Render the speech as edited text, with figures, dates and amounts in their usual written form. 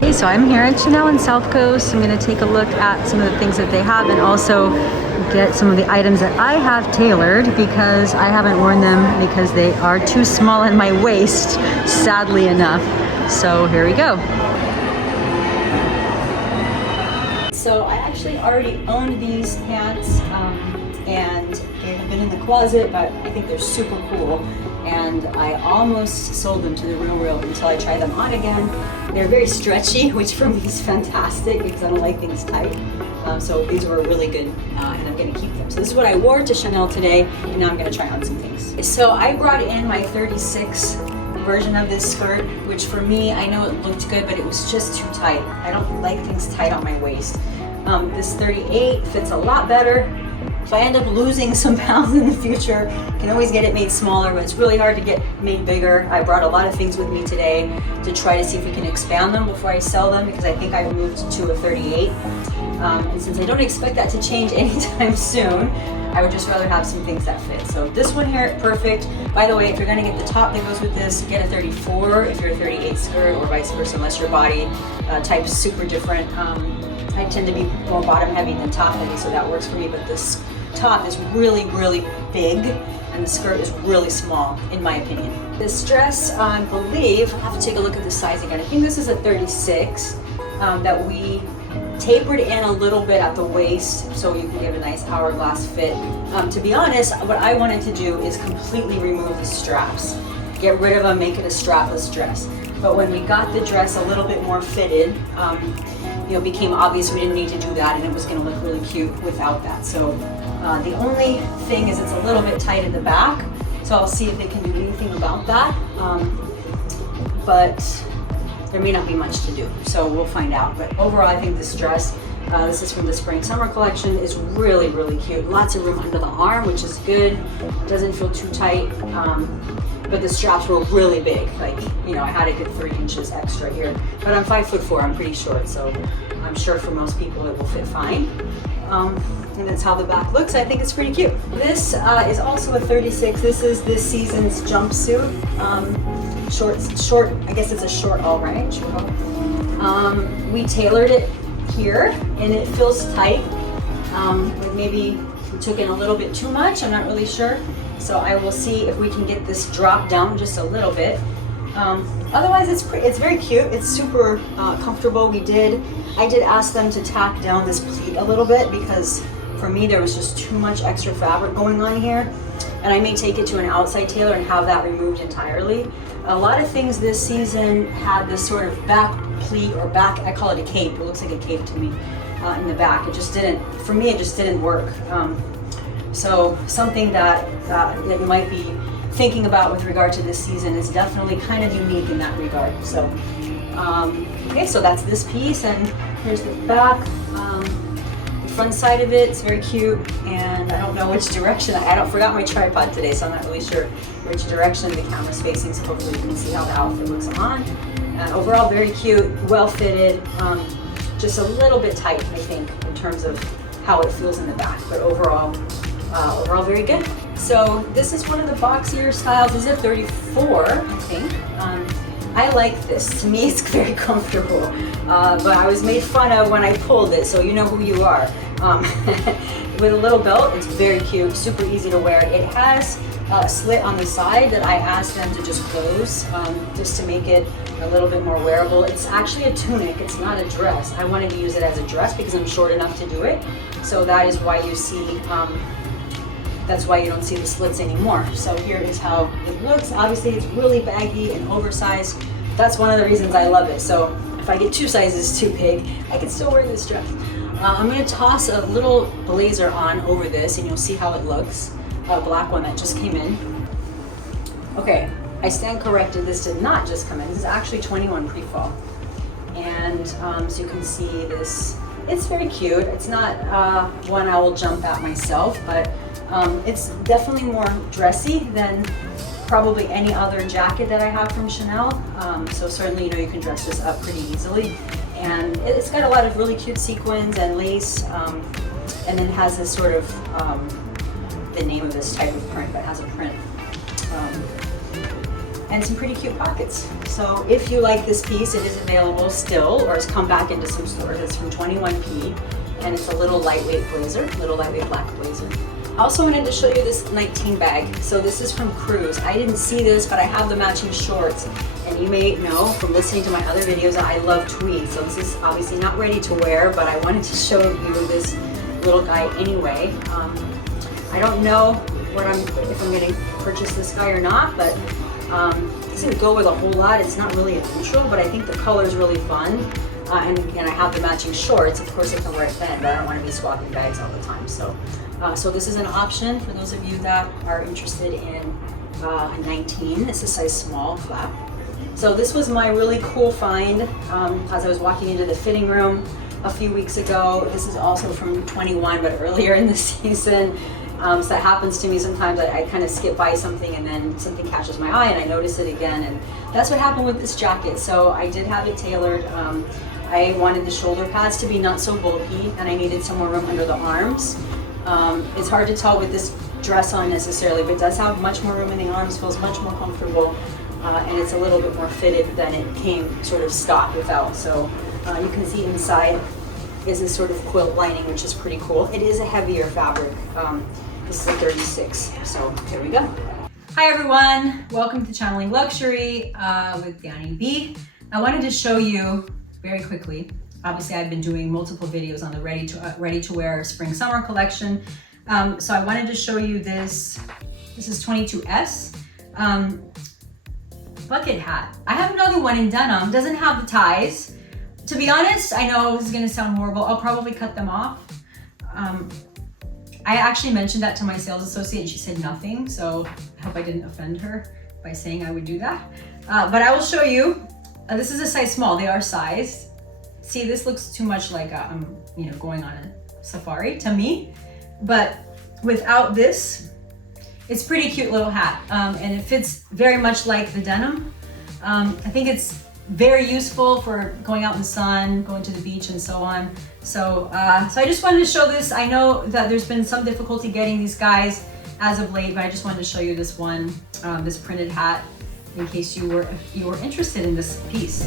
Hey, so I'm here at Chanel in South Coast. I'm going to take a look at some of the things that they have and also get some of the items that I have tailored because I haven't worn them because they are too small in my waist, sadly enough. So here we go. So I actually already owned these pants and they have been in the closet, but I think they're super cool. And I almost sold them to the real until I tried them on again. They're very stretchy, which for me is fantastic because I don't like things tight. So these were really good and I'm gonna keep them. So this is what I wore to Chanel today and now I'm gonna try on some things. So I brought in my 36 version of this skirt, which for me, I know it looked good, but it was just too tight. I don't like things tight on my waist. This 38 fits a lot better. If I end up losing some pounds in the future, I can always get it made smaller, but it's really hard to get made bigger. I brought a lot of things with me today to try to see if we can expand them before I sell them because I think I moved to a 38. And since I don't expect that to change anytime soon, I would just rather have some things that fit. So this one here, perfect. By the way, if you're gonna get the top that goes with this, get a 34 if you're a 38 skirt or vice versa, unless your body type is super different. I tend to be more bottom heavy than top heavy, so that works for me, but this top is really big and the skirt is really small in my opinion. This dress, I believe, I'll have to take a look at the size again. I think this is a 36 that we tapered in a little bit at the waist so you can give a nice hourglass fit. To be honest, what I wanted to do is completely remove the straps. Get rid of them, make it a strapless dress. But when we got the dress a little bit more fitted, it became obvious we didn't need to do that and it was gonna look really cute without that. So the only thing is it's a little bit tight at the back, so I'll see if they can do anything about that. But there may not be much to do, so we'll find out. But overall, I think this dress, this is from the spring summer collection, is really cute. Lots of room under the arm, which is good. It doesn't feel too tight, but the straps were really big. Like, I had a good 3 inches extra here. But I'm 5'4", I'm pretty short, so I'm sure for most people it will fit fine. And that's how the back looks. I think it's pretty cute. This is also a 36. This is this season's jumpsuit. Short, I guess it's a short all right. We tailored it here and it feels tight. Like maybe we took in a little bit too much, I'm not really sure. So I will see if we can get this drop down just a little bit. Otherwise it's very cute. It's super comfortable. I did ask them to tack down this pleat a little bit because for me there was just too much extra fabric going on here. And I may take it to an outside tailor and have that removed entirely. A lot of things this season had this sort of back pleat or back, I call it a cape. It looks like a cape to me in the back. It just didn't, for me it just didn't work. So something that you might be thinking about with regard to this season is definitely kind of unique in that regard. So, okay, so that's this piece and here's the back. The front side of it, it's very cute, and I don't know which direction. I forgot my tripod today, so I'm not really sure which direction the camera's facing, so hopefully you can see how the outfit looks on. Overall, very cute, well fitted, just a little bit tight, I think, in terms of how it feels in the back, but overall very good. So this is one of the boxier styles. This is a 34, I think. I like this. To me, it's very comfortable, but I was made fun of when I pulled it, so you know who you are. With a little belt, it's very cute, super easy to wear. It has a slit on the side that I asked them to just close, just to make it a little bit more wearable. It's actually a tunic, it's not a dress. I wanted to use it as a dress because I'm short enough to do it, so that is why you see that's why you don't see the slits anymore. So here is how it looks. Obviously it's really baggy and oversized. That's one of the reasons I love it. So if I get 2 sizes too big, I can still wear this dress. I'm gonna toss a little blazer on over this and you'll see how it looks. A black one that just came in. Okay, I stand corrected. This did not just come in. This is actually 21 pre-fall. And so you can see this, it's very cute. It's not one I will jump at myself, but it's definitely more dressy than probably any other jacket that I have from Chanel. So certainly, you can dress this up pretty easily. And it's got a lot of really cute sequins and lace, and then has this sort of, the name of this type of print, but has a print. and some pretty cute pockets. So if you like this piece, it is available still, or it's come back into some stores. It's from 21p, and it's a little lightweight blazer, little lightweight black blazer. I also wanted to show you this 19 bag. So this is from Cruise. I didn't see this, but I have the matching shorts. And you may know from listening to my other videos that I love tweed. So this is obviously not ready to wear, but I wanted to show you this little guy anyway. I don't know if I'm gonna purchase this guy or not, but it doesn't go with a whole lot. It's not really a neutral, but I think the color is really fun. And I have the matching shorts. Of course, I can wear it then, but I don't want to be swapping bags all the time. So this is an option for those of you that are interested in a 19. It's a size small flap. So this was my really cool find as I was walking into the fitting room a few weeks ago. This is also from 21, but earlier in the season. So that happens to me sometimes. I kind of skip by something and then something catches my eye and I notice it again. And that's what happened with this jacket. So I did have it tailored. I wanted the shoulder pads to be not so bulky, and I needed some more room under the arms. It's hard to tell with this dress on necessarily, but it does have much more room in the arms, feels much more comfortable, and it's a little bit more fitted than it came sort of stock without. So you can see inside is this sort of quilt lining, which is pretty cool. It is a heavier fabric. This is a 36, so there we go. Hi everyone, welcome to Channeling Luxury with Dani B. I wanted to show you very quickly. Obviously, I've been doing multiple videos on the ready to wear spring summer collection. So I wanted to show you this. This is 22S bucket hat. I have another one in denim. Doesn't have the ties. To be honest, I know this is gonna sound horrible. I'll probably cut them off. I actually mentioned that to my sales associate and she said nothing. So I hope I didn't offend her by saying I would do that. But I will show you. This is a size small. They are sized. See, this looks too much like I'm, going on a safari to me. But without this, it's pretty cute little hat, and it fits very much like the denim. I think it's very useful for going out in the sun, going to the beach, and so on. So I just wanted to show this. I know that there's been some difficulty getting these guys as of late, but I just wanted to show you this one, this printed hat, in case you were interested in this piece.